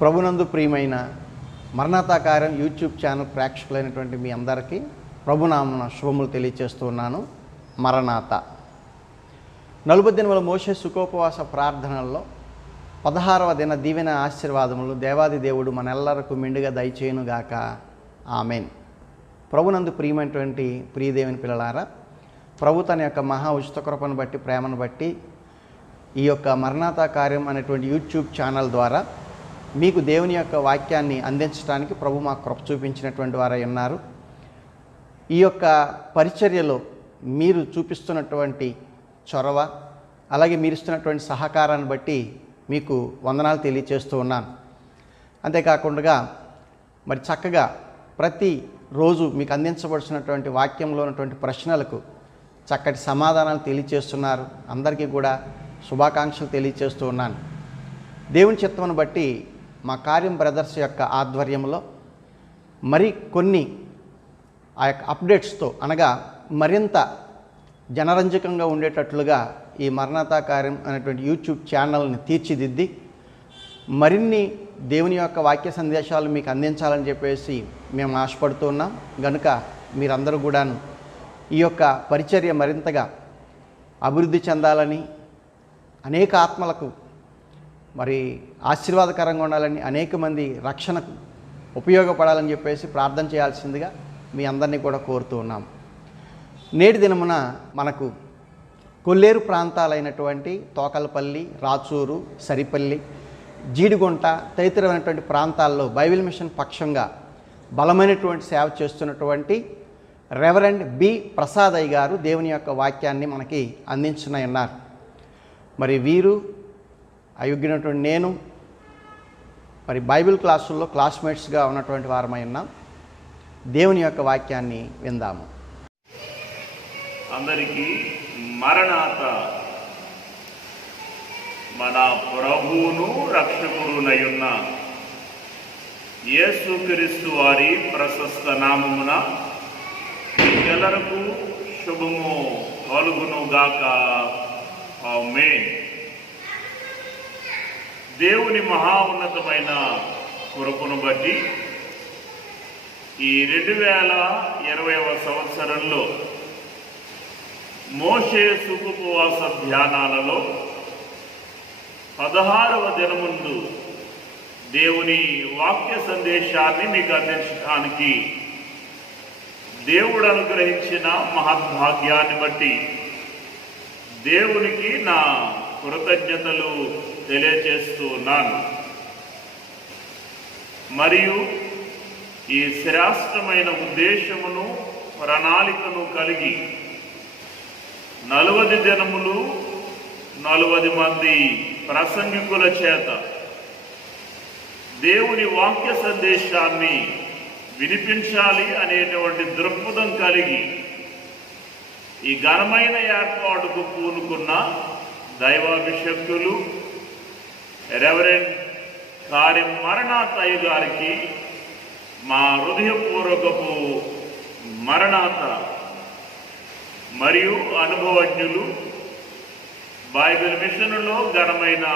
ప్రభునందు ప్రియమైన మరణాతా కార్యం యూట్యూబ్ ఛానల్ ప్రేక్షకులైనటువంటి మీ అందరికీ ప్రభునామమున శుభములు తెలియచేస్తూ ఉన్నాను. మరణాత 40 దినముల మోషే సుఖోపవాస ప్రార్థనల్లో 16వ దిన దీవెన ఆశీర్వాదములు దేవాది దేవుడు మనెల్లరకు మెండుగా దయచేయునుగాక. ఆమెన్. ప్రభునందు ప్రియమైనటువంటి ప్రియదేవుని పిల్లలారా, ప్రభు తన యొక్క మహా ఉచిత కృపను బట్టి, ప్రేమను బట్టి ఈ యొక్క మరణాతా కార్యం అనేటువంటి యూట్యూబ్ ఛానల్ ద్వారా మీకు దేవుని యొక్క వాక్యాన్ని అందించడానికి ప్రభు మాకు కృప చూపించినటువంటి వారై ఉన్నారు. ఈ యొక్క పరిచర్యలో మీరు చూపిస్తున్నటువంటి చొరవ, అలాగే మీరు ఇస్తున్నటువంటి సహకారాన్ని బట్టి మీకు వందనాలు తెలియచేస్తూ ఉన్నాను. అంతేకాకుండా మరి చక్కగా ప్రతి రోజు మీకు అందించబడుతున్నటువంటి వాక్యంలో ఉన్నటువంటి ప్రశ్నలకు చక్కటి సమాధానాలు తెలియచేస్తున్నారు. అందరికీ కూడా శుభాకాంక్షలు తెలియచేస్తూ ఉన్నాను. దేవుని చిత్తమును బట్టి మా కార్యం బ్రదర్స్ యొక్క ఆధ్వర్యంలో మరి కొన్ని ఆ యొక్క అప్డేట్స్తో, అనగా మరింత జనరంజకంగా ఉండేటట్లుగా ఈ మరణాతా కార్యం అనేటువంటి యూట్యూబ్ ఛానల్ని తీర్చిదిద్ది మరిన్ని దేవుని యొక్క వాక్య సందేశాలు మీకు అందించాలని చెప్పేసి మేము ఆశపడుతూ ఉన్నాం. కనుక మీరందరూ కూడాను ఈ యొక్క పరిచర్య మరింతగా అభివృద్ధి చెందాలని, అనేక ఆత్మలకు మరి ఆశీర్వాదకరంగా ఉండాలని, అనేక మంది రక్షణకు ఉపయోగపడాలని చెప్పేసి ప్రార్థన చేయాల్సిందిగా మీ అందరినీ కూడా కోరుతూ ఉన్నాం. నేటి దినమున మనకు కొల్లేరు ప్రాంతాలైనటువంటి తోకలపల్లి, రాచూరు, సరిపల్లి, జీడిగుంట తదితరమైనటువంటి ప్రాంతాల్లో బైబిల్ మిషన్ పక్షంగా బలమైనటువంటి సేవ చేస్తున్నటువంటి రెవరెండ్ బి ప్రసాదయ్య గారు దేవుని యొక్క వాక్యాన్ని మనకి అందించనున్నారు. మరి వీరు అయోగ్యునటువంటి నేను మరి బైబిల్ క్లాసుల్లో క్లాస్మేట్స్గా ఉన్నటువంటి వారమై ఉన్నాం. దేవుని యొక్క వాక్యాన్ని విందాము. అందరికీ మరణాత. మన ప్రభువును రక్షకుడునయున్న యేసుక్రీస్తు వారి ప్రశస్త నామమున మీకెల్లరకు శుభము కలుగునుగాక. ఆమేన్. దేవుని మహా ఉన్నతమైన కృపను బట్టి ఈ 2020వ సంవత్సరంలో మోషే సుఖోపవాస ధ్యానాలలో 16వ దినముందు దేవుని వాక్య సందేశాన్ని మీకు అందించడానికి దేవుడు అనుగ్రహించిన మహద్భాగ్యాన్ని బట్టి దేవునికి నా కృతజ్ఞతలు తెలియజేస్తూ ఉన్నాను. మరియు ఈ శ్రేష్టమైన ఉద్దేశమును, ప్రణాళికను కలిగి 40 దినములు 40 మంది ప్రసంగికుల చేత దేవుని వాక్య సందేశాన్ని వినిపించాలి అనేటువంటి దృక్పథం కలిగి ఈ ఘనమైన ఏర్పాటుకు పూనుకున్న దైవాభిషక్తులు రెవరెండ్ కార్యం మరణాతయ్య గారికి మా హృదయపూర్వకపు మరణాత. మరియు అనుభవజ్ఞులు, బైబిల్ మిషన్లో ఘనమైన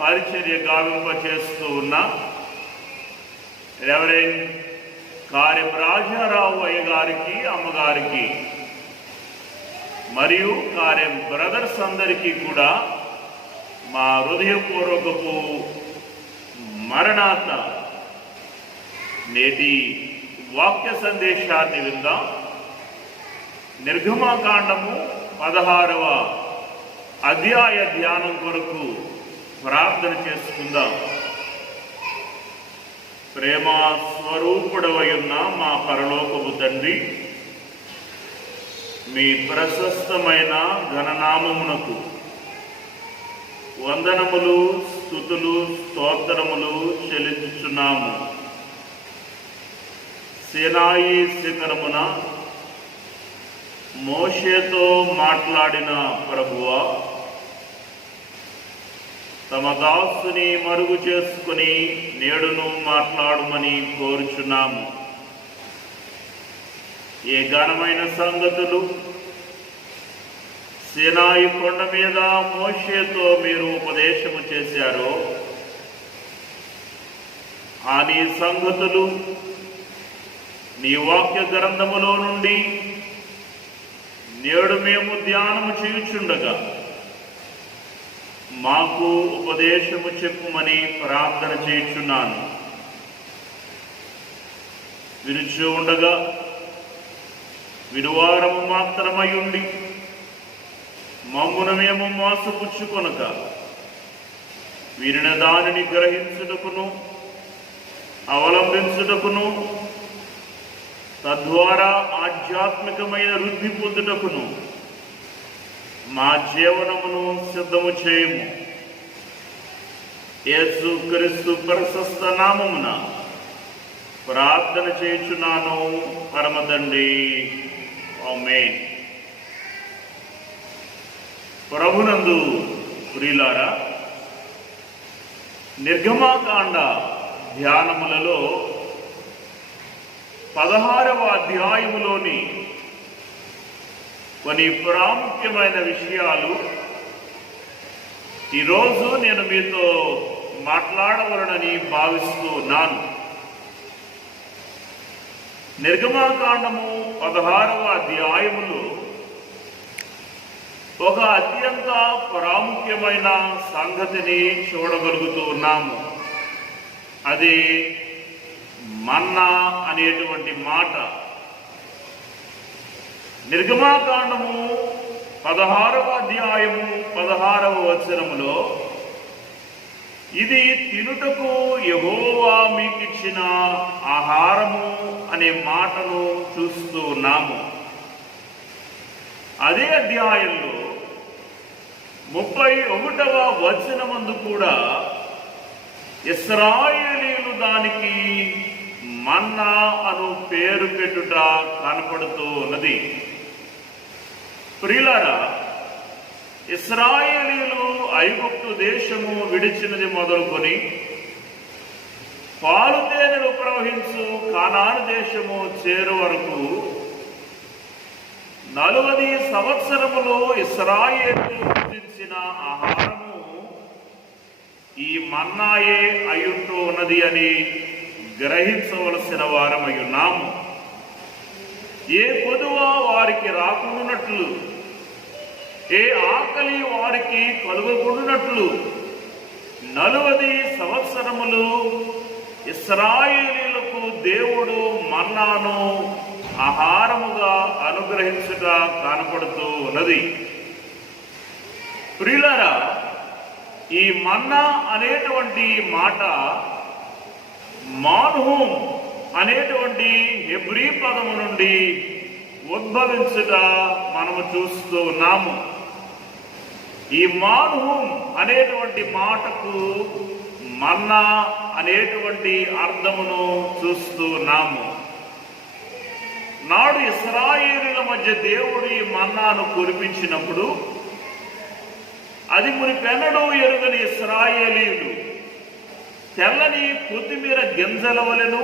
పరిచర్య గావింపచేస్తూ ఉన్న రెవరెండ్ కార్యం రాజారావు అయ్య గారికి, అమ్మగారికి, మరియు కార్యం బ్రదర్స్ అందరికీ కూడా మా హృదయపూర్వకపు మరణాత. నేటి వాక్య సందేశాన్ని విందాం. నిర్గమాకాండము 16వ అధ్యాయ ధ్యానం కొరకు ప్రార్థన చేసుకుందాం. ప్రేమ స్వరూపుడవై ఉన్న మా పరలోకపు తండ్రి, మీ ప్రశస్తమైన ఘననామమునకు వందనములు, స్తుతులు, స్తోత్రములు చెల్లించుచున్నాము. సీనాయి శిఖరమున మోషేతో మాట్లాడిన ప్రభువా, తమ దాసుని మరుగు చేసుకుని నేడును మాట్లాడమని కోరుచున్నాము. ఏ ఘనమైన సంగతులు సీనాయి కొండ మీద మోషేతో మీరు ఉపదేశము చేశారో నీ సంగతులు నీ వాక్య గ్రంథములో నుండి నేడు మేము ధ్యానము చేయుచుండగా మాకు ఉపదేశము చెప్పుమని ప్రార్థన చేయుచున్నాను. వినుచు ఉండగా వినువారము మాత్రమై ఉండి మమ్మును మేము మోసపుచ్చుకొనక వినిన దానిని గ్రహించుటకును అవలంబించుటకును తద్వారా ఆధ్యాత్మికమైన వృద్ధి పొందుటకును మా జీవనమును సిద్ధము చేయము. యేసు క్రీస్తు ప్రశస్త నామమున ప్రార్థన చేయుచున్నాను పరమ తండ్రి. ఆమేన్. ప్రభునందు ప్రియులారా, నిర్గమాకాండ ధ్యానములలో 16వ అధ్యాయములోని కొన్ని ప్రాముఖ్యమైన విషయాలు ఈరోజు నేను మీతో మాట్లాడవలనని భావిస్తూ ఉన్నాను. నిర్గమాకాండము 16వ అధ్యాయములో ఒక అత్యంత ప్రాముఖ్యమైన సంగతిని చూడగలుగుతూ ఉన్నాము. అది మన్నా అనేటువంటి మాట. నిర్గమాకాండము 16వ అధ్యాయము 16వ వచనములో ఇది తినుటకు యెహోవా మీకిచ్చిన ఆహారము అనే మాటను చూస్తూ ఉన్నాము. అదే అధ్యాయంలో 31వ వచనమందు కూడా ఇశ్రాయేలీయులు దానికి మన్నా అను పేరు పెట్టుట కనపడుతూ ఉన్నది. ప్రియులారా, ఇశ్రాయేలీయులు ఐగుప్తు దేశము విడిచినది మొదలుకొని పాలు తేనెలు ప్రవహించు కానాను దేశము చేరు వరకు 40 సంవత్సరములు ఇశ్రాయేలీయులు భుజించిన ఆహారము ఈ మన్నాయే అయ్యుంటూ ఉన్నది అని గ్రహించవలసిన వారమై ఉన్నాము. ఏ కొదువ వారికి రాకుండానట్లు, ఏ ఆకలి వారికి కలుగకుండానట్లు 40 సంవత్సరములు ఇశ్రాయేలీయులకు దేవుడు మన్నాను ఆహారముగా అనుగ్రహించుట కనపడుతూ ఉన్నది. ప్రియులారా, ఈ మన్నా అనేటువంటి మాట మాన్హూమ్ అనేటువంటి హెబ్రీ పదము నుండి ఉద్భవించుట మనము చూస్తూ ఉన్నాము. ఈ మాన్హూమ్ అనేటువంటి మాటకు మన్నా అనేటువంటి అర్థమును చూస్తూ ఉన్నాము. నాడు ఇశ్రాయేలీయుల మధ్య దేవుడు ఈ మన్నాను కురిపించినప్పుడు అది మునిపెన్నడూ ఎరుగని ఇశ్రాయేలీయులు తెల్లని కొత్తిమీర గింజల వలెను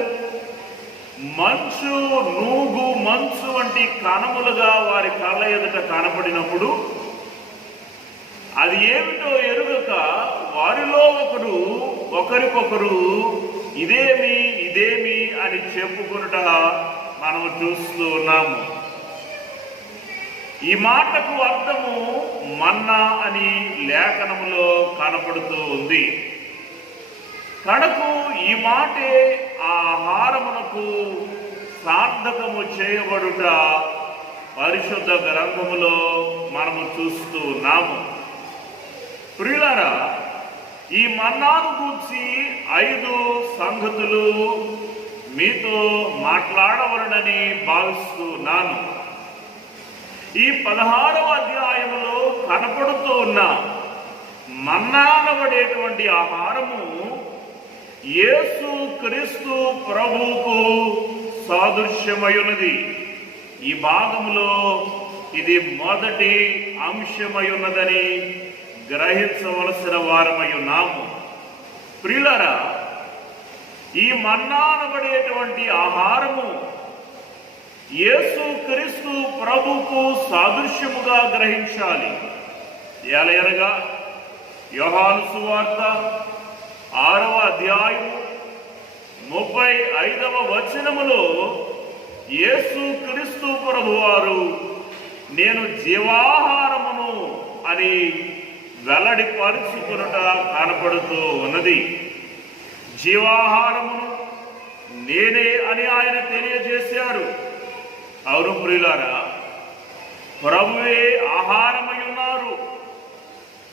మంచు, నూగు, మంచు వంటి కణములుగా వారి కళ్ళ ఎదుట కనపడినప్పుడు అది ఏమిటో ఎరుగక వారిలో ఒకరికొకరు ఇదేమి ఇదేమి అని చెప్పుకునుట మనము చూస్తూ ఉన్నాము. ఈ మాటకు అర్థము మన్నా అని లేఖనములో కనపడుతూ ఉంది. కడకు ఈ మాటే ఆహారమునకు సార్థకము చేయబడుట పరిశుద్ధ గ్రంథములో మనము చూస్తూ ఉన్నాము. ప్రియులారా, ఈ మన్నాను గూర్చి 5 సంగతులు మీతో మాట్లాడవలనని భావిస్తున్నాను. ఈ 16వ అధ్యాయములో కనపడుతూ ఉన్న మన్నా అనబడేటువంటి ఆహారము యేసు క్రీస్తు ప్రభువుకు సాదృశ్యమయున్నది. ఈ భాగములో ఇది మొదటి అంశమయున్నదని గ్రహించవలసిన వారమై ఉన్నాము. ప్రియులారా, ఈ మన్నా అనబడేటువంటి ఆహారము యేసు క్రీస్తు ప్రభువుకు సాదృశ్యముగా గ్రహించాలి. ఏలయనగా యోహాను సువార్త 6వ అధ్యాయము 35వ వచనములో యేసు క్రీస్తు ప్రభువారు నేను జీవాహారమును అని వెల్లడిపరుచుకునుట కనపడుతూ ఉన్నది. జీవాహారమును నేనే అని ఆయన తెలియజేశారు. అవును ప్రియులారా, ప్రభువే ఆహారమై ఉన్నారు.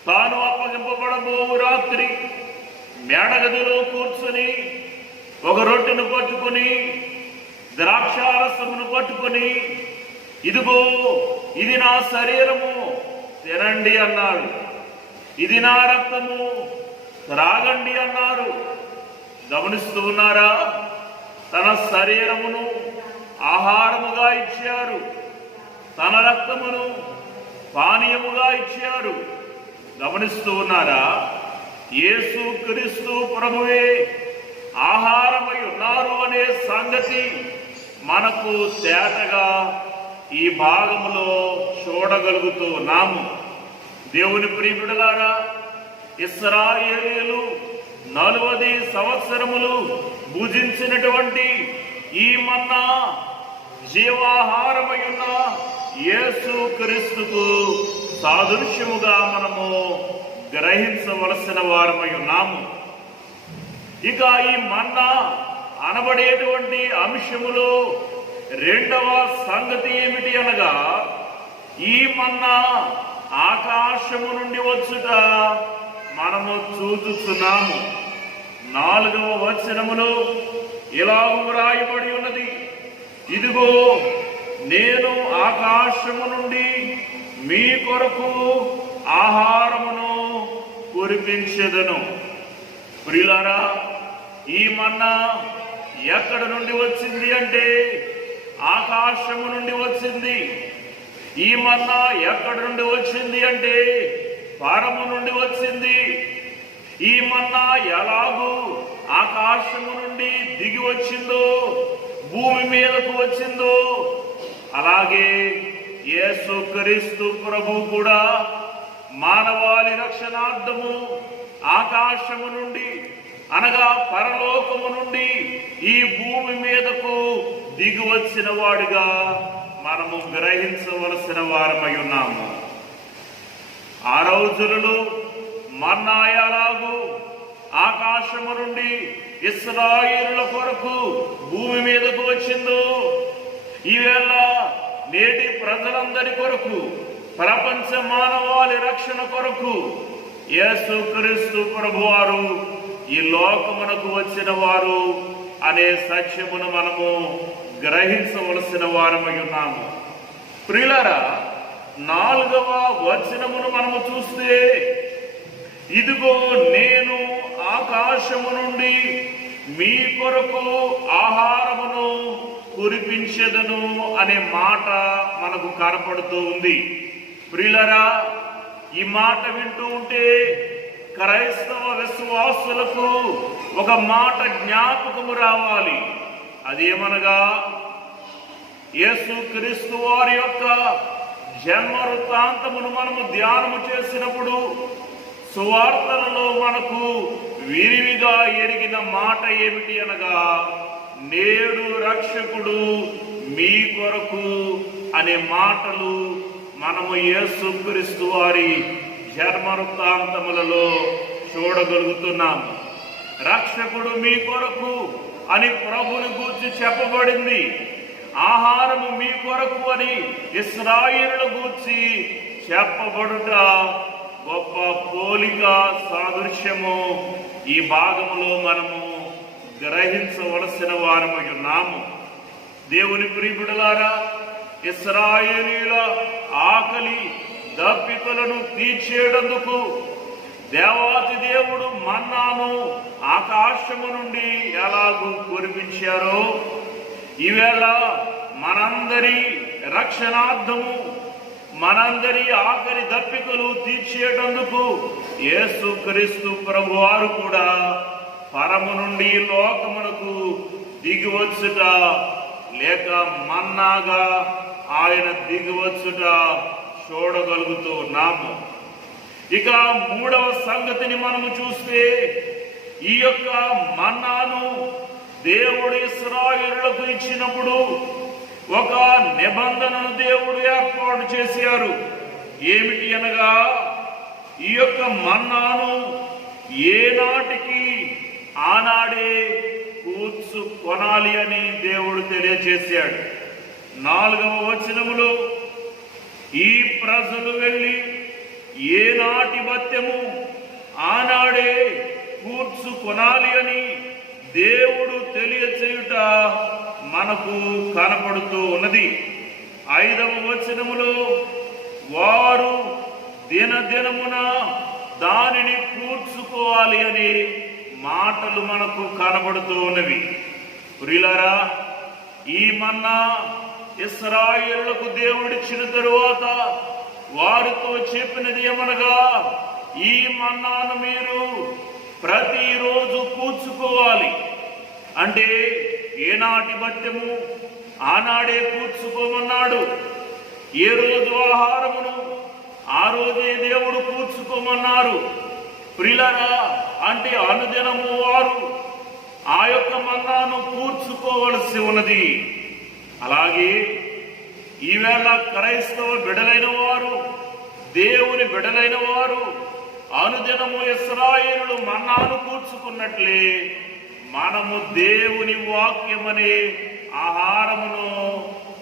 తాను అప్పగింపబడబోవు రాత్రి మేడగదిలో కూర్చుని ఒక రొట్టెను పట్టుకుని ద్రాక్షారసమును పట్టుకుని, ఇదిగో ఇది నా శరీరము, తినండి అన్నాడు. ఇది నా రక్తము, త్రాగండి అన్నారు. గమనిస్తూ ఉన్నారా? తన శరీరమును ఆహారముగా ఇచ్చారు, తన రక్తమును పానీయముగా ఇచ్చారు. గమనిస్తూ ఉన్నారా? యేసు క్రీస్తు ప్రభువే ఆహారమై ఉన్నారు అనే సంగతి మనకు తేటగా ఈ భాగంలో చూడగలుగుతూ ఉన్నాము. దేవుని ప్రియబిడ్డలారా, ఇశ్రాయేలీయులు 40 సంవత్సరములు భుజించినటువంటి ఈ మన్నా జీవాహారమై ఉన్న యేసు క్రీస్తుకు సాదృశ్యముగా మనము గ్రహించవలసిన వారమై ఉన్నాము. ఇక ఈ మన్నా అనబడేటువంటి అంశములో రెండవ సంగతి ఏమిటి అనగా, ఈ మన్నా ఆకాశము నుండి వచ్చుట మనము చూస్తున్నాము. 4వ వచనములో ఇలాగ వ్రాయబడి ఉన్నది, ఇదిగో నేను ఆకాశము నుండి మీ కొరకు ఆహారమును కురిపించెదను. ప్రియులారా, ఈ మన్నా ఎక్కడ నుండి వచ్చింది అంటే ఆకాశము నుండి వచ్చింది. ఈ మన్నా ఎక్కడ నుండి వచ్చింది అంటే పరము నుండి వచ్చింది. ఈ మన్నా ఎలాగూ ఆకాశము నుండి దిగి వచ్చిందో, భూమి మీదకు వచ్చిందో, అలాగే యేసు క్రీస్తు ప్రభు కూడా మానవాళి రక్షణార్థము ఆకాశము నుండి అనగా పరలోకము నుండి ఈ భూమి మీదకు దిగి వచ్చిన వాడుగా మనము గ్రహించవలసిన వారమై ఉన్నాము. ఆ రోజులలో మన్నా ఎలాగూ ఆకాశము నుండి ఇశ్రాయేలుల కొరకు భూమి మీదకు వచ్చిందో, ఈవేళ నేటి ప్రజలందరి కొరకు, ప్రపంచ మానవాళి రక్షణ కొరకు యేసు క్రీస్తు ప్రభువారు ఈ లోకమునకు వచ్చిన వారు అనే సత్యమును మనము గ్రహించవలసిన వారమై ఉన్నాము. ప్రియులారా, 4వ వచనమును మనము చూస్తే, ఇదిగో నేను ఆకాశము నుండి మీ కొరకు ఆహారమును కురిపించెదను అనే మాట మనకు కనపడుతూ ఉంది. ప్రియులారా, ఈ మాట వింటూ ఉంటే క్రైస్తవ విశ్వాసులకు ఒక మాట జ్ఞాపకము రావాలి. అదేమనగా, యేసు క్రీస్తు వారి యొక్క జన్మ వృత్తాంతమును మనము ధ్యానము చేసినప్పుడు సువార్తలలో మనకు విరివిగా ఎరిగిన మాట ఏమిటి అనగా, నేడు రక్షకుడు మీ కొరకు అనే మాటలు మనము యేసు క్రీస్తు వారి జన్మ వృత్తాంతములలో చూడగలుగుతున్నాము. రక్షకుడు మీ కొరకు అని ప్రభుని గూర్చి చెప్పబడింది. ఆహారము మీ కొరకు అని ఇశ్రాయేలుల గూర్చి చెప్పబడుట గొప్ప పోలిక సాదృశ్యము ఈ భాగములో మనము గ్రహించవలసిన వారమై ఉన్నాము. దేవుని ప్రియబిడ్డలారా, ఇశ్రాయేలీయుల ఆకలి దప్పికలను తీర్చేటందుకు దేవాతి దేవుడు మన్నాను ఆకాశము నుండి ఎలాగూ కురిపించారో, ఈవేళ మనందరి రక్షణార్థము, మనందరి ఆఖరి దప్పికలు తీర్చేటందుకు యేసు క్రీస్తు ప్రభువారు కూడా పరము నుండి లోకమునకు దిగివచ్చుట, లేక మన్నాగా ఆయన దిగివచ్చుట చూడగలుగుతూ ఉన్నాము. ఇక 3వ సంగతిని మనము చూస్తే, ఈ యొక్క మన్నాను దేవుడు ఇశ్రాయేలులకు ఇచ్చినప్పుడు ఒక నిబంధనను దేవుడు ఏర్పాటు చేశారు. ఏమిటి అనగా, ఈ యొక్క మన్నాను ఏనాటికి ఆనాడే కూర్చుకొనాలి అని దేవుడు తెలియజేశాడు. 4వ వచనములో, ఈ ప్రజలు వెళ్ళి ఏనాటి భత్యము ఆనాడే కూర్చుకొనాలి అని దేవుడు తెలియచేయుట మనకు కనపడుతూ ఉన్నది. 5వ వచనములో, వారు దినదినమున దానిని కూర్చుకోవాలి అనే మాటలు మనకు కనబడుతూ ఉన్నవి. ప్రియులారా, ఈ మన్నా ఇశ్రాయేలులకు దేవుడిచ్చిన తరువాత వారితో చెప్పినది ఏమనగా, ఈ మన్నాను మీరు ప్రతిరోజు కూర్చుకోవాలి. అంటే ఏనాటి భత్యము ఆనాడే కూర్చుకోమన్నాడు. ఏ రోజు ఆహారమును ఆ రోజే దేవుడు కూర్చుకోమన్నారు. ప్రియులారా, అంటే అనుదినము వారు ఆ యొక్క మన్నాను కూర్చుకోవలసి ఉన్నది. అలాగే ఈవేళ క్రైస్తవ బిడలైన వారు, దేవుని బిడలైన వారు అనుదినము ఇశ్రాయేలులు మన్నాను కూర్చుకున్నట్లే మనము దేవుని వాక్యమనే ఆహారమును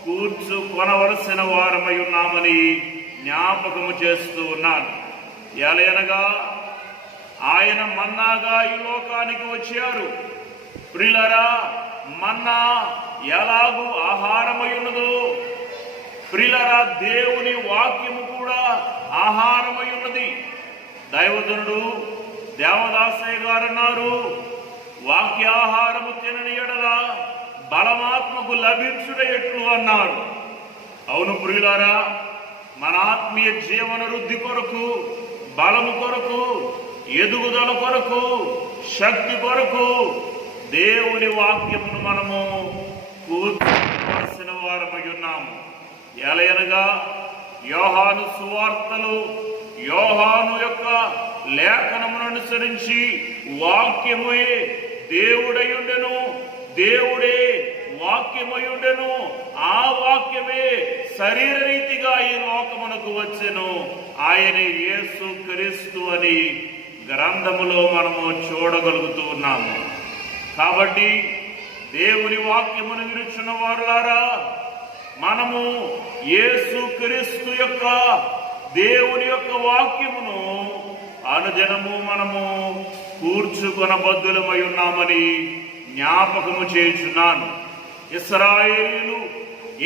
కూర్చుకొనవలసిన వారమై ఉన్నామని జ్ఞాపకము చేస్తూ ఉన్నాను. ఎలయనగా ఆయన మన్నాగా ఈ లోకానికి వచ్చారు. ప్రియులారా, మన్నా ఎలాగూ ఆహారమై ఉన్నదో, ప్రియులారా, దేవుని వాక్యము కూడా ఆహారమై ఉన్నది. దైవజనుడు దేవదాసయ్య గారు అన్నారు, వాక్యాహారము తినని ఎడల బలమాత్మకు లభించుట ఎట్లు అన్నారు. అవును ప్రియులారా, మన ఆత్మీయ జీవన వృద్ధి కొరకు, బలము కొరకు, ఎదుగుదల కొరకు, శక్తి కొరకు దేవుని వాక్యమును మనము కూర్చోవలసిన వారమై ఉన్నాము. ఎలయనగా యోహాను సువార్తలు, యోహాను యొక్క లేఖనమును అనుసరించి వాక్యమే దేవుడయుండెను, దేవుడే వాక్యమయుండెను, ఆ వాక్యమే శరీర రీతిగా ఈ లోకమునకు వచ్చెను, ఆయనే యేసు క్రీస్తు అని గ్రంథములో మనము చూడగలుగుతూ ఉన్నాము. కాబట్టి దేవుని వాక్యమును విరుచున్న వారులారా, మనము యేసు క్రీస్తు యొక్క దేవుని యొక్క వాక్యమును అనుదినము మనము కూర్చుకొనబద్ధులమై ఉన్నామని జ్ఞాపకము చేయుచున్నాను. ఇశ్రాయేలీయులు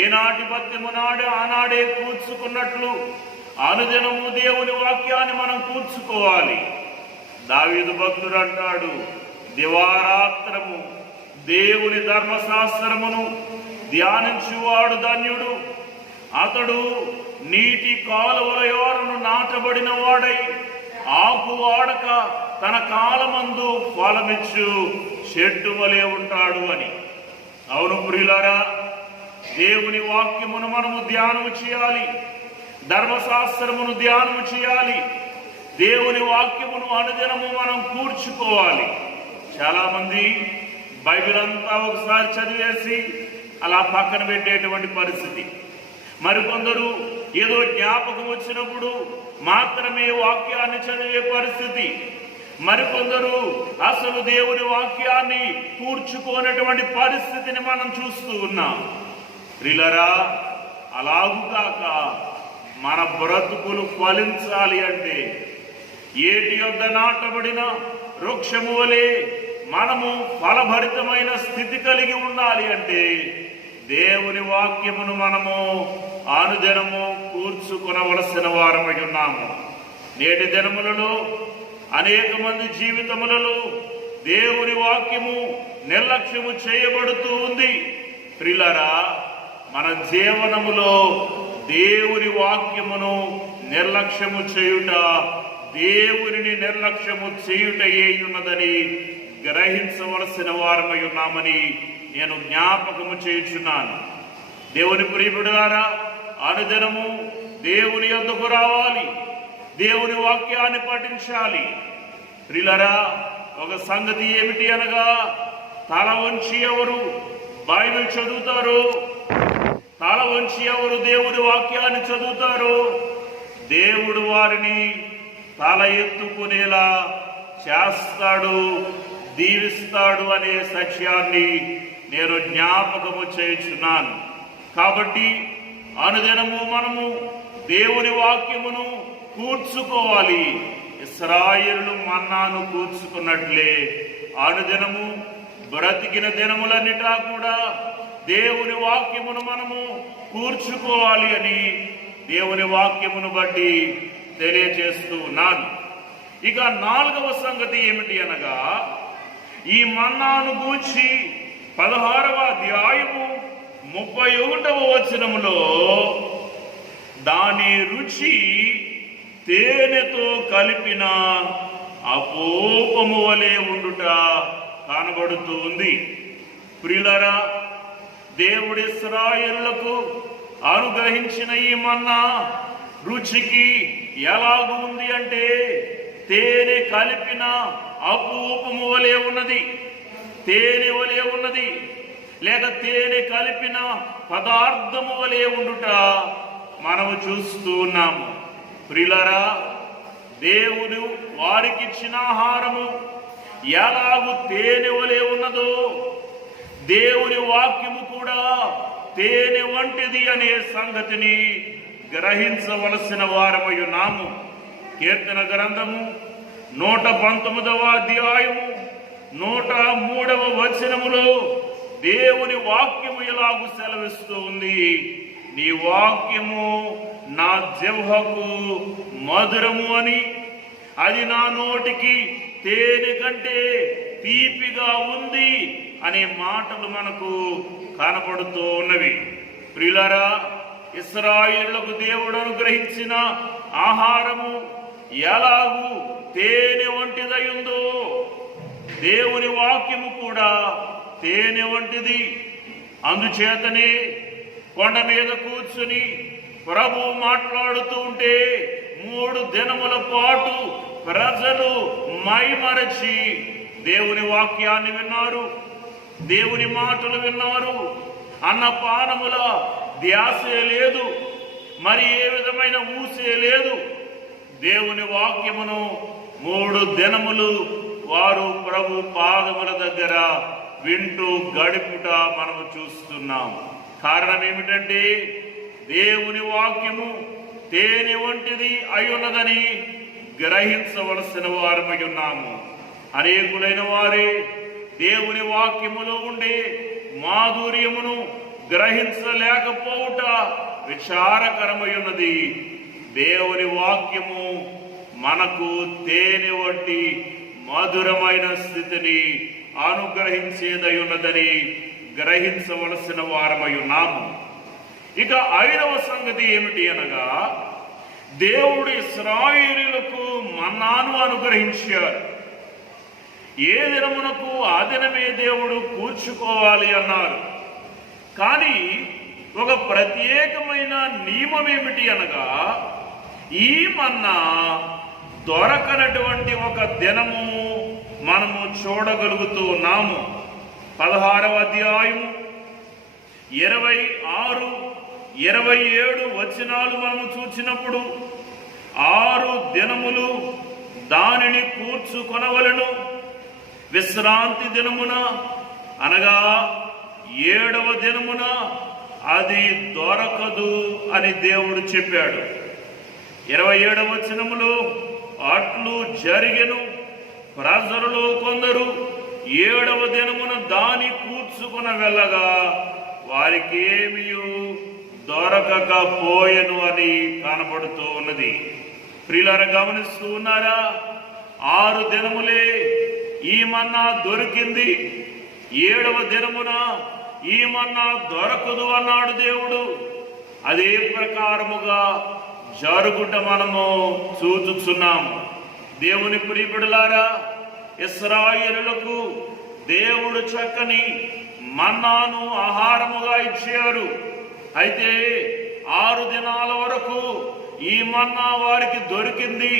ఏనాటి భత్యము నాడు ఆనాడే కూర్చుకున్నట్లు అనుదినము దేవుని వాక్యాన్ని మనం కూర్చుకోవాలి. దావీదు భక్తుడు అంటాడు, దివారాత్రము దేవుని ధర్మశాస్త్రమును ధ్యానించువాడు ధన్యుడు, అతడు నీటి కాలువల యోరను నాటబడిన వాడై ఆకు వాడక తన కాలమందు ఫలమిచ్చు చెట్టు వలె ఉంటాడు అని. అవును ప్రియులారా, దేవుని వాక్యమును మనము ధ్యానము చేయాలి, ధర్మశాస్త్రమును ధ్యానము చేయాలి, దేవుని వాక్యమును అనుదినము మనం కూర్చుకోవాలి. చాలా మంది బైబిల్ అంతా ఒకసారి చదివేసి అలా పక్కన పెట్టేటువంటి పరిస్థితి. మరికొందరు ఏదో జ్ఞాపకం వచ్చినప్పుడు మాత్రమే వాక్యాన్ని చదివే పరిస్థితి. మరికొందరు అసలు దేవుని వాక్యాన్ని కూర్చుకోనటువంటి పరిస్థితిని మనం చూస్తూ ఉన్నాం. ప్రియులారా, అలాగు కాక మన బ్రతుకులు ఫలించాలి అంటే, ఏటి యొద్ద నాటబడిన వృక్షము వలె మనము ఫలభరితమైన స్థితి కలిగి ఉండాలి అంటే దేవుని వాక్యమును మనము అనుదినము కూర్చుకొనవలసిన వారమై ఉన్నాము. నేటి దినములలో అనేక మంది జీవితములలో దేవుని వాక్యము నిర్లక్ష్యము చేయబడుతూ ఉంది. ప్రియులారా, మన జీవనములో దేవుని వాక్యమును నిర్లక్ష్యము చేయుట దేవునిని నిర్లక్ష్యము చేయుటయే ఉన్నదని గ్రహించవలసిన వారమై ఉన్నామని నేను జ్ఞాపకము చేయుచున్నాను. దేవుని ప్రియబిడ్డలారా, అనుదినము దేవుని యొద్దకు రావాలి, దేవుని వాక్యాన్ని పఠించాలి. ప్రియులారా, ఒక సంగతి ఏమిటి అనగా, తల వంచి ఎవరు బైబిల్ చదువుతారో, తల వంచి ఎవరు దేవుడి వాక్యాన్ని చదువుతారో, దేవుడు వారిని తల ఎత్తుకునేలా చేస్తాడు, దీవిస్తాడు అనే సత్యాన్ని నేను జ్ఞాపకము చేయుచున్నాను. కాబట్టి అనుదినము మనము దేవుని వాక్యమును కూర్చుకోవాలి. ఇశ్రాయేలు మన్నాను కూర్చుకున్నట్లే అనుదినము బ్రతికిన దినములన్నిటా కూడా దేవుని వాక్యమును మనము కూర్చుకోవాలి అని దేవుని వాక్యమును బట్టి తెలియజేస్తూ ఉన్నాను. ఇక 4వ సంగతి ఏమిటి అనగా, ఈ మన్నాను గూర్చి 16వ అధ్యాయము 31వ వచనములో దాని రుచి తేనెతో కలిపిన అపోపము వలె ఉండుట కనబడుతూ ఉంది. ప్రియులారా, దేవుడి ఇశ్రాయేలులకు అనుగ్రహించిన ఈ మన్నా రుచికి ఎలాగూ ఉంది అంటే తేనె కలిపిన అపోపము వలె ఉన్నది, తేనె వలె ఉన్నది, లేక తేనె కలిపిన పదార్థము వలె ఉండుట మనము చూస్తూ ఉన్నాము. ప్రియులారా, దేవుడు వారికిచ్చిన ఆహారము ఎలాగూ తేనె వలె ఉన్నదో దేవుని వాక్యము కూడా తేనె వంటిది అనే సంగతిని గ్రహించవలసిన వారమై ఉన్నాము. కీర్తన గ్రంథము 119వ అధ్యాయము 103వ వచనములో దేవుని వాక్యము ఎలాగూ సెలవిస్తూ ఉంది, నీ వాక్యము నా జిహ్వకు మధురము అని, అది నా నోటికి తేనె కంటే తీపిగా ఉంది అనే మాటలు మనకు కనపడుతూ ఉన్నవి. ప్రియులారా, ఇశ్రాయేలులకు దేవుడు అనుగ్రహించిన ఆహారము ఎలాగూ తేనె వంటిదై ఉందో దేవుని వాక్యము కూడా తేనె వంటిది. అందుచేతనే కొండ మీద కూర్చుని ప్రభు మాట్లాడుతూ ఉంటే 3 దినముల పాటు ప్రజలు మైమరచి దేవుని వాక్యాన్ని విన్నారు, దేవుని మాటలు విన్నారు. అన్నపానముల ధ్యాసే లేదు, మరి ఏ విధమైన ఊసే లేదు. దేవుని వాక్యమును 3 దినములు వారు ప్రభు పాదముల దగ్గర వింటూ గడుపుట మనము చూస్తున్నాం. కారణం ఏమిటంటే దేవుని వాక్యము తేనె వంటిది అయ్యున్నదని గ్రహించవలసిన వారమై ఉన్నాము. అనేకులైన వారే దేవుని వాక్యములో ఉండే మాధుర్యమును గ్రహించలేకపోవుట విచారకరమై ఉన్నది. దేవుని వాక్యము మనకు తేనె వంటి మధురమైన స్థితిని అనుగ్రహించేదై ఉన్నదని గ్రహించవలసిన వారమై ఉన్నాము. ఇక 5వ సంగతి ఏమిటి అనగా, దేవుడు ఇశ్రాయేలీయులకు మన్నాను అనుగ్రహించారు. ఏ దినమునకు ఆ దినమే దేవుడు కూర్చుకోవాలి అన్నారు. కానీ ఒక ప్రత్యేకమైన నియమం ఏమిటి అనగా, ఈ మన్నా దొరకనటువంటి ఒక దినము మనము చూడగలుగుతూ ఉన్నాము. 16వ అధ్యాయము 26, 27 వచనాలు మనము చూచినప్పుడు 6 దినములు దానిని కూర్చుకొనవలెను, విశ్రాంతి దినమున అనగా 7వ దినమున అది దొరకదు అని దేవుడు చెప్పాడు. 27వ వచనములో అట్లు జరిగెను, ప్రజలలో కొందరు 7వ దినమున దాని కూర్చుకొన వెళ్ళగా వారికి ఏమీ దొరకకపోయెను అని కనబడుతూ ఉన్నది. ప్రియులారా, గమనిస్తూ ఉన్నారా? 6 దినములే ఈ మన్నా దొరికింది, 7వ దినమున ఈ మన్నా దొరకదు అన్నాడు దేవుడు. అదే ప్రకారముగా జరుగుట మనము చూచుచున్నాము. దేవుని ప్రియబిడ్డలారా, ఇశ్రాయేలులకు దేవుడు చక్కని మన్నాను ఆహారముగా ఇచ్చారు. అయితే 6 దినాల వరకు ఈ మన్నా వారికి దొరికింది.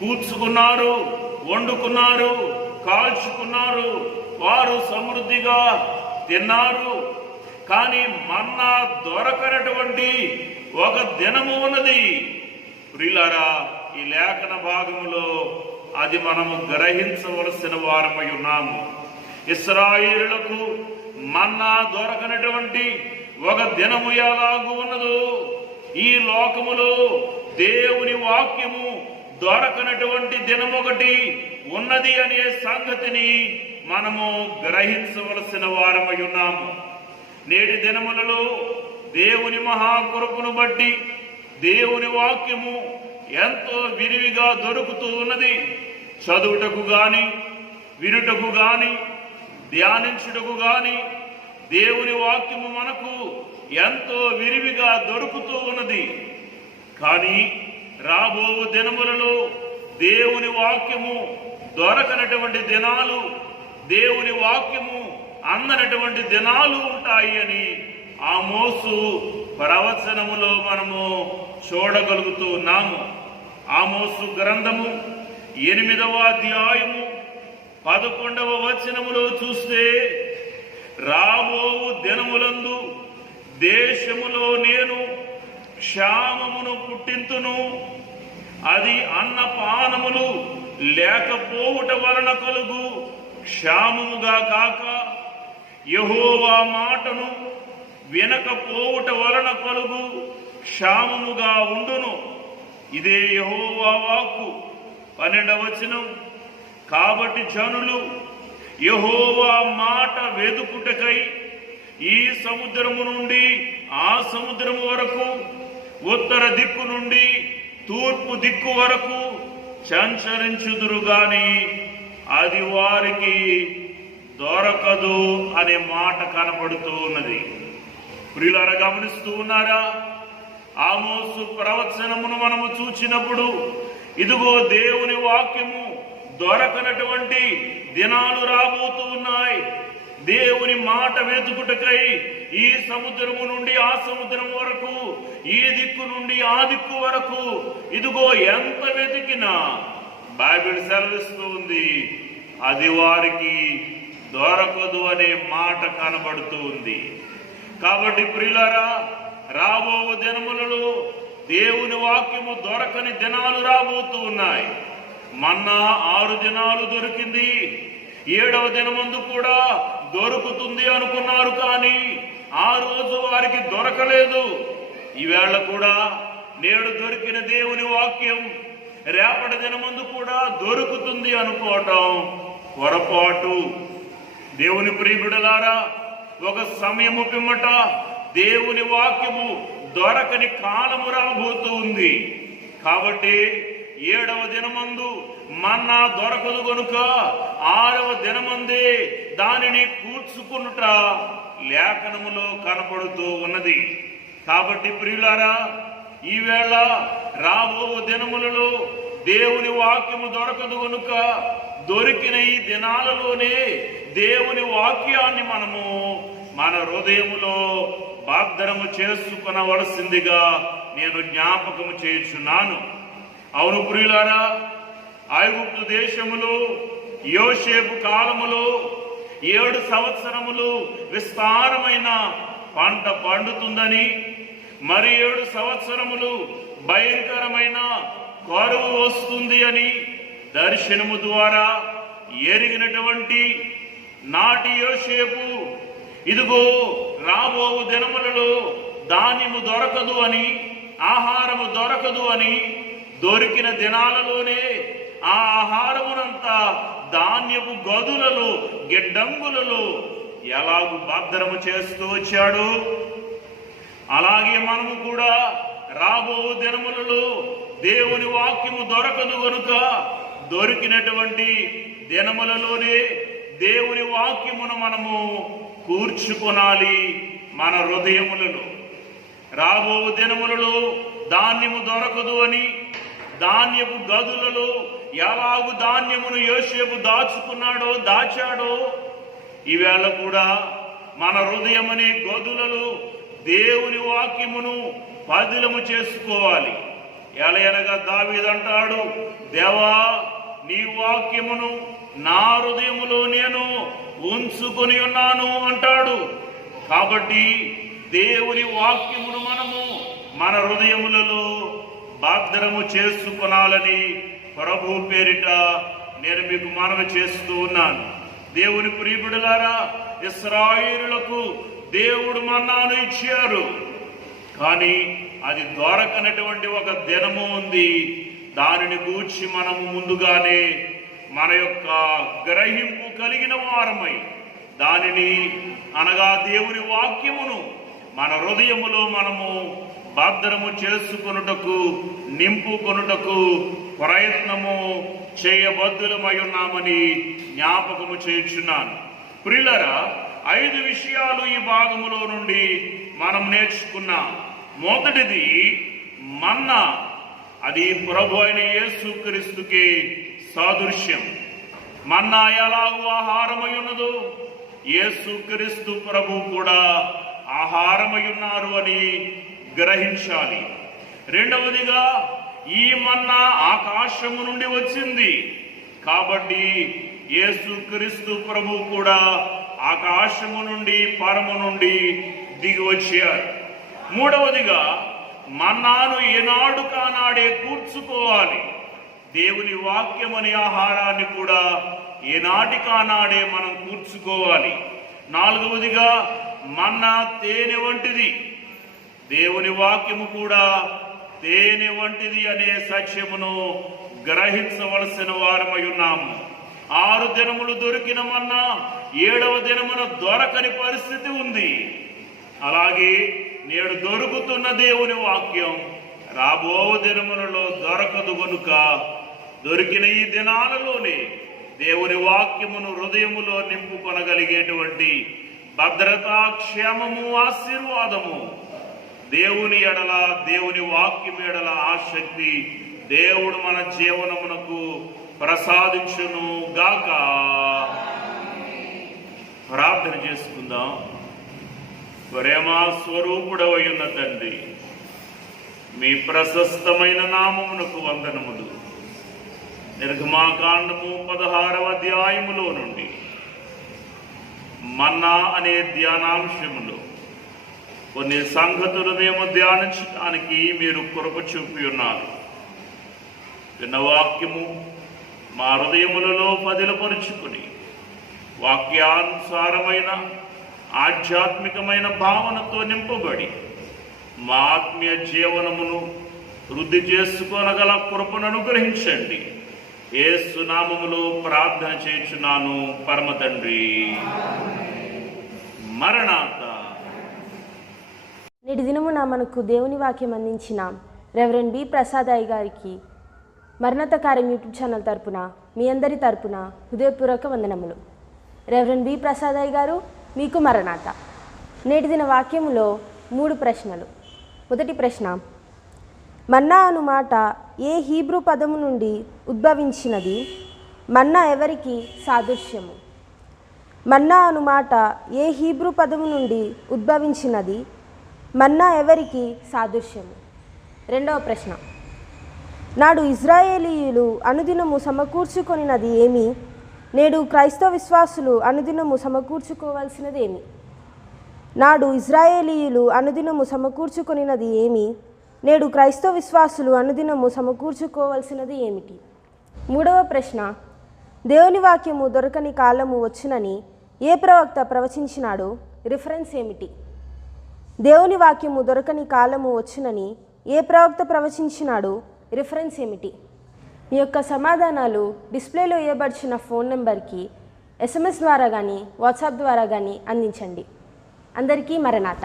కూర్చుకున్నారు, వండుకున్నారు, కాల్చుకున్నారు. వారు సమృద్ధిగా తిన్నారు. కానీ మన్నా దొరకనటువంటి ఒక దినము ఉన్నది. ప్రియులారా, ఈ లేఖన భాగములో అది మనము గ్రహించవలసిన వారమై ఉన్నాము. ఇశ్రాయేలులకు మన్నా దొరకనటువంటి ఒక దినము ఎలాగూ ఉన్నదో, ఈ లోకములో దేవుని వాక్యము దొరకనటువంటి దినమొకటి ఉన్నది అనే సంగతిని మనము గ్రహించవలసిన వారమై ఉన్నాము. నేటి దినములలో దేవుని మహాకృపను బట్టి దేవుని వాక్యము ఎంతో విరివిగా దొరుకుతూ ఉన్నది. చదువుటకు గాని, వినుటకు గాని, ధ్యానించుటకు గాని దేవుని వాక్యము మనకు ఎంతో విరివిగా దొరుకుతూ ఉన్నది. కానీ రాబో దినములలో దేవుని వాక్యము దొరకనటువంటి దినాలు, దేవుని వాక్యము అందనటువంటి దినాలు ఉంటాయి అని ఆమోసు ప్రవచనములో మనము చూడగలుగుతూ ఉన్నాము. ఆమోసు గ్రంథము 8వ అధ్యాయము 11వ వచనములో చూస్తే, రాబో దినములందు దేశములో నేను క్షామమును పుట్టింతును, అది అన్నపానములు లేకపోవుట వలన కలుగు క్షామముగా కాక, యెహోవా మాటను వినకపోవుట వలన కలుగు క్షామముగా ఉండును. ఇదే యెహోవా వాక్కు. 12వ వచనం, కాబట్టి జనులు యెహోవా మాట వెదుకుటకై ఈ సముద్రము నుండి ఆ సముద్రము వరకు, ఉత్తర దిక్కు నుండి తూర్పు దిక్కు వరకు సంచరించుదురు గాని అది వారికి దొరకదు అనే మాట కనబడుతూ ఉన్నది. ప్రియులారా, గమనిస్తూ ఉన్నారా? ఆమోసు ప్రవచనమును మనము చూచినప్పుడు, ఇదిగో దేవుని వాక్యము దొరకనటువంటి దినాలు రాబోతూ ఉన్నాయి. దేవుని మాట వెతుకుటకై ఈ సముద్రము నుండి ఆ సముద్రం వరకు, ఈ దిక్కు నుండి ఆ దిక్కు వరకు, ఇదిగో ఎంత వెతికినా బైబిల్ సెలవిస్తూ ఉంది, అది వారికి దొరకదు అనే మాట కనబడుతూ ఉంది. కాబట్టి ప్రియులారా, రాబో దినములలో దేవుని వాక్యము దొరకని దినాలు రాబోతూ ఉన్నాయి. మన్నా 6 దినాలు దొరికింది, 7వ దినమందు కూడా దొరుకుతుంది అనుకున్నారు. కానీ ఆ రోజు వారికి దొరకలేదు. ఈవేళ కూడా నేడు దొరికిన దేవుని వాక్యం రేపటి దినమందు కూడా దొరుకుతుంది అనుకోవటం పొరపాటు. దేవుని ప్రియబిడలారా, ఒక సమయము పిమ్మట దేవుని వాక్యము దొరకని కాలము రాబోతూ ఉంది. కాబట్టి 7వ దినమందు మన్నా దొరకదు గనుక 6వ దినమందే దానిని కూర్చుకునుట లేఖనములో కనబడుతూ ఉన్నది. కాబట్టి ప్రియులారా, ఈవేళ రాబో దినములలో దేవుని వాక్యము దొరకదు గనుక దొరికిన ఈ దినాలలోనే దేవుని వాక్యాన్ని మనము మన హృదయములో భద్రము చేసుకొనవలసిందిగా నేను జ్ఞాపకము చేయుచున్నాను. అవును ప్రియులారా, ఐగుప్తు దేశములో యోసేపు కాలములో 7 సంవత్సరములు విస్తారమైన పంట పండుతుందని, మరి 7 సంవత్సరములు భయంకరమైన కరువు వస్తుంది అని దర్శనము ద్వారా ఎరిగినటువంటి నాటి యోసేపు, ఇదిగో రాబో దినములలో ధాన్యము దొరకదు అని, ఆహారము దొరకదు అని, దొరికిన దినాలలోనే ఆ ఆహారమునంతా ధాన్యపు గదులలో, గిడ్డంగులలో ఎలాగూ భద్రము చేస్తూ వచ్చాడు. అలాగే మనము కూడా రాబో దినములలో దేవుని వాక్యము దొరకదు గనుక దొరికినటువంటి దినములలోనే దేవుని వాక్యమును మనము కూర్చుకొనాలి మన హృదయములలో. రాబో దినములలో ధాన్యము దొరకదు అని, ధాన్యపు గదులలో ఎలాగు ధాన్యమును యోసేపు దాచాడో ఈవేళ కూడా మన హృదయమనే గదులలో దేవుని వాక్యమును పదిలము చేసుకోవాలి. ఎలయనగా దావీదంటాడు, దేవా నీ వాక్యమును నా హృదయములో నేను ఉంచుకొని ఉన్నాను అంటాడు. కాబట్టి దేవుని వాక్యమును మనము మన హృదయములలో భద్రము చేసుకొనాలని ప్రభు పేరిట నేను మీకు మనవి చేస్తూ ఉన్నాను. దేవుని ప్రియబిడ్డలారా, ఇశ్రాయేలులకు దేవుడు మన్నాను ఇచ్చారు, కానీ అది దొరకనటువంటి ఒక దినము ఉంది. దానిని గూర్చి మనము ముందుగానే మన యొక్క గ్రహింపు కలిగిన వారమై దానిని అనగా దేవుని వాక్యమును మన హృదయములో మనము భద్రము చేసుకొనుటకు నింపుకొనుటకు ప్రయత్నము చేయబద్దులమై ఉన్నామని జ్ఞాపకము చేయుచున్నాను. ప్రియులారా, 5 విషయాలు ఈ భాగములో నుండి మనం నేర్చుకున్నాం. మొదటిది మన్నా. అది ప్రభు అయిన యేసుక్రీస్తుకే సాదృశ్యం. మన్నా ఎలాగూ ఆహారమై ఉన్నదో యేసుక్రీస్తు ప్రభు కూడా ఆహారమై ఉన్నారు అని గ్రహించాలి. రెండవదిగా, ఈ మన్నా ఆకాశము నుండి వచ్చింది కాబట్టి యేసుక్రీస్తు ప్రభు కూడా ఆకాశము నుండి పరము నుండి దిగి వచ్చారు. మూడవదిగా, మన్నాను ఏనాడు కానాడే కూర్చుకోవాలి. దేవుని వాక్యం అనే ఆహారాన్ని కూడా ఏనాటి కానాడే మనం కూర్చుకోవాలి. నాలుగవదిగా, మన్నా తేనె వంటిది, దేవుని వాక్యము కూడా తేనె వంటిది అనే సత్యమును గ్రహించవలసిన వారమై ఉన్నాము. 6 దినములు దొరికిన మన్నా 7వ దినమున దొరకని పరిస్థితి ఉంది. అలాగే నేడు దొరుకుతున్న దేవుని వాక్యం రాబో దినములలో దొరకదు గనుక దొరికిన ఈ దినాలలోనే దేవుని వాక్యమును హృదయములో నింపుకొనగలిగేటువంటి భద్రత, క్షేమము, ఆశీర్వాదము దేవుని ఎడల, దేవుని వాక్యం ఎడల ఆసక్తి దేవుడు మన జీవనమునకు ప్రసాదించును గాక. ప్రార్థన చేసుకుందాం. ప్రేమా స్వరూపుడవై ఉన్న తండ్రి, మీ ప్రశస్తమైన నామమునకు వందనములు. నిర్గమాకాండము 16వ అధ్యాయములో నుండి మన్నా అనే ధ్యానాంశములో కొన్ని సంగతులు మేము ధ్యానించడానికి మీరు కృప చూపి ఉన్నారు. విన్న వాక్యము మా హృదయములలో పదిలపరుచుకుని వాక్యానుసారమైన ఆధ్యాత్మికమైన భావనతో నింపబడి మా ఆత్మీయ జీవనమును వృద్ధి చేసుకోనగల కృపను అనుగ్రహించండి. యేసు నామములో ప్రార్థన చేయుచున్నాను పరమ తండ్రి. మరణాత. నేటి దినమున మనకు దేవుని వాక్యం అందించిన రెవరెండ్ బి ప్రసాద్ అయ్య గారికి మరణత కార్యం యూట్యూబ్ ఛానల్ తరపున మీ అందరి తరపున హృదయపూర్వక వందనములు. రెవరెండ్ బి ప్రసాద్ అయ్య గారు, మీకు మరణాత. నేటి దిన వాక్యములో 3 ప్రశ్నలు. మొదటి ప్రశ్న, మన్నా అను మాట ఏ హీబ్రూ పదము నుండి ఉద్భవించినది? మన్నా ఎవరికి సాదృశ్యము? మన్నా అను మాట ఏ హీబ్రూ పదము నుండి ఉద్భవించినది? మన్నా ఎవరికి సాదృశ్యము? రెండవ ప్రశ్న, నాడు ఇజ్రాయేలీయులు అనుదినము సమకూర్చుకొనినది ఏమి? నేడు క్రైస్తవ విశ్వాసులు అనుదినము సమకూర్చుకోవాల్సినది ఏమి? నాడు ఇజ్రాయేలీయులు అనుదినము సమకూర్చుకొనినది ఏమి? నేడు క్రైస్తవ విశ్వాసులు అనుదినము సమకూర్చుకోవాల్సినది ఏమిటి? మూడవ ప్రశ్న, దేవుని వాక్యము దొరకని కాలము వచ్చునని ఏ ప్రవక్త ప్రవచించినాడో? రిఫరెన్స్ ఏమిటి? దేవుని వాక్యము దొరకని కాలము వచ్చునని ఏ ప్రవక్త ప్రవచించినాడో? రిఫరెన్స్ ఏమిటి? మీ యొక్క సమాధానాలు డిస్ప్లేలో ఇవ్వబడిన ఫోన్ నెంబర్కి SMS ద్వారా కానీ వాట్సాప్ ద్వారా కానీ అందించండి. అందరికీ మరణాత.